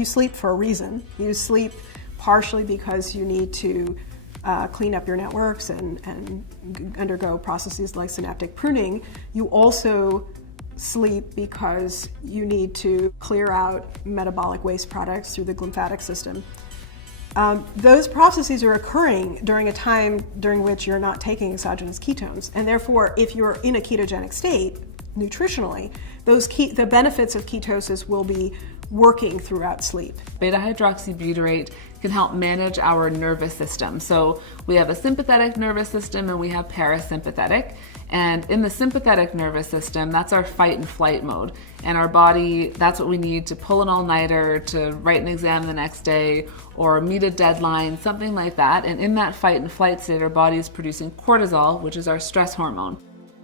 you sleep for a reason. You sleep partially because you need to clean up your networks and undergo processes like synaptic pruning. You also sleep because you need to clear out metabolic waste products through the lymphatic system. Those processes are occurring during a time during which you're not taking exogenous ketones, and therefore if you're in a ketogenic state nutritionally, the benefits of ketosis will be working throughout sleep. Beta-hydroxybutyrate can help manage our nervous system. So we have a sympathetic nervous system and we have parasympathetic. And in the sympathetic nervous system, that's our fight and flight mode. And our body, that's what we need to pull an all-nighter, to write an exam the next day, or meet a deadline, something like that. And in that fight and flight state, our body is producing cortisol, which is our stress hormone.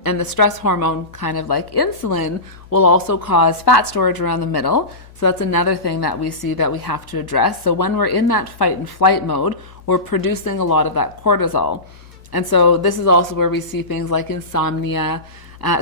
And the stress hormone, kind of like insulin, will also cause fat storage around the middle. So that's another thing that we see that we have to address. So when we're in that fight and flight mode, we're producing a lot of that cortisol. And so this is also where we see things like insomnia.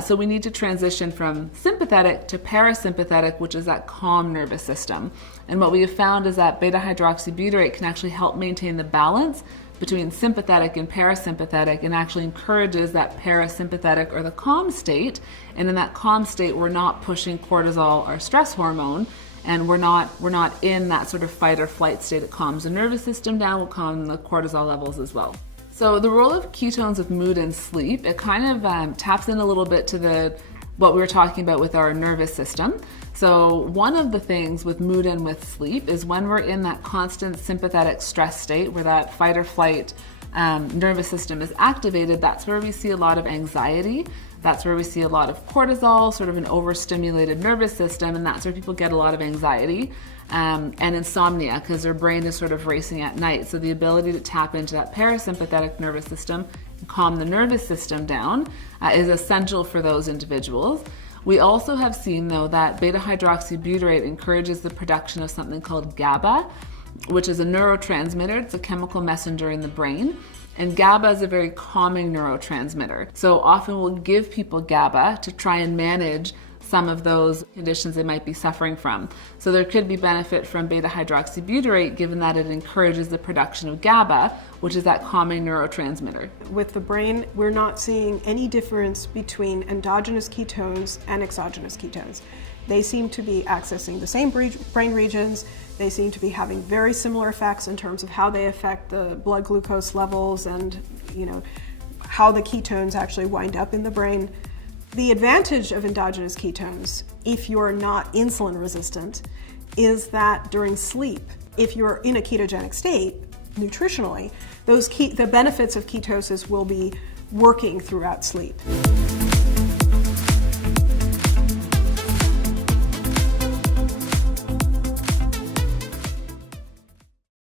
So we need to transition from sympathetic to parasympathetic, which is that calm nervous system. And what we have found is that beta-hydroxybutyrate can actually help maintain the balance between sympathetic and parasympathetic, and actually encourages that parasympathetic or the calm state. And in that calm state, we're not pushing cortisol, our stress hormone, and we're not in that sort of fight or flight state. It calms the nervous system down, will calm the cortisol levels as well. So the role of ketones with mood and sleep, it kind of taps in a little bit to what we were talking about with our nervous system. So one of the things with mood and with sleep is when we're in that constant sympathetic stress state where that fight or flight nervous system is activated, that's where we see a lot of anxiety. That's where we see a lot of cortisol, sort of an overstimulated nervous system, and that's where people get a lot of anxiety and insomnia because their brain is sort of racing at night. So the ability to tap into that parasympathetic nervous system and calm the nervous system down is essential for those individuals. We also have seen, though, that beta-hydroxybutyrate encourages the production of something called GABA, which is a neurotransmitter. It's a chemical messenger in the brain. And GABA is a very calming neurotransmitter. So often we'll give people GABA to try and manage some of those conditions they might be suffering from. So there could be benefit from beta-hydroxybutyrate given that it encourages the production of GABA, which is that calming neurotransmitter. With the brain, we're not seeing any difference between endogenous ketones and exogenous ketones. They seem to be accessing the same brain regions. They seem to be having very similar effects in terms of how they affect the blood glucose levels and, how the ketones actually wind up in the brain. The advantage of endogenous ketones, if you're not insulin resistant, is that during sleep, if you're in a ketogenic state, nutritionally, the benefits of ketosis will be working throughout sleep.